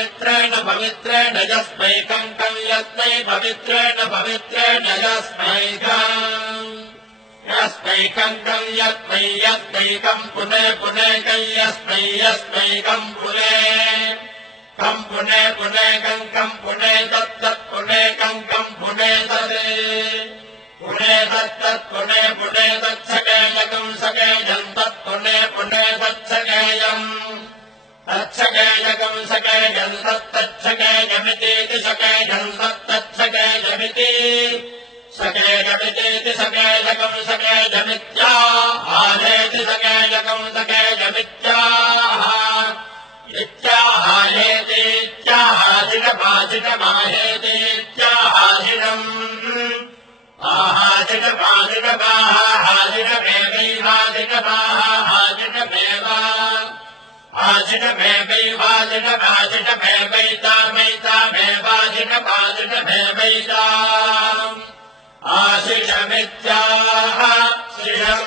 पवित्रेण यस्मै कं यस्मै पवित्रेण यस्मै कं यस्मै पुने कं यस्मै कं पुने कं पुने तत् पुने कं पुने तत् पुने तत्सकेयकं सकेयं तत् पुने तत्सकेयम् तत्सकेयकं सकेयं तत्तत्सकेयमिति सकेयं तत्तत्सकेयमिति सकेयमिति सकेयकं सकेयमित्याहारेति सकेयकं सकेयमित्याह इत्याहारेतीत्याहाजिनमाजिनमाहेतीत्याहाजिनम् आहाजिनमाजिनमाहाजिनमेवैवाजिनमेव आजिनमेवैतामेवैतामेवाजिनमाजिनमेवैता आशिषमित्याह शिषम्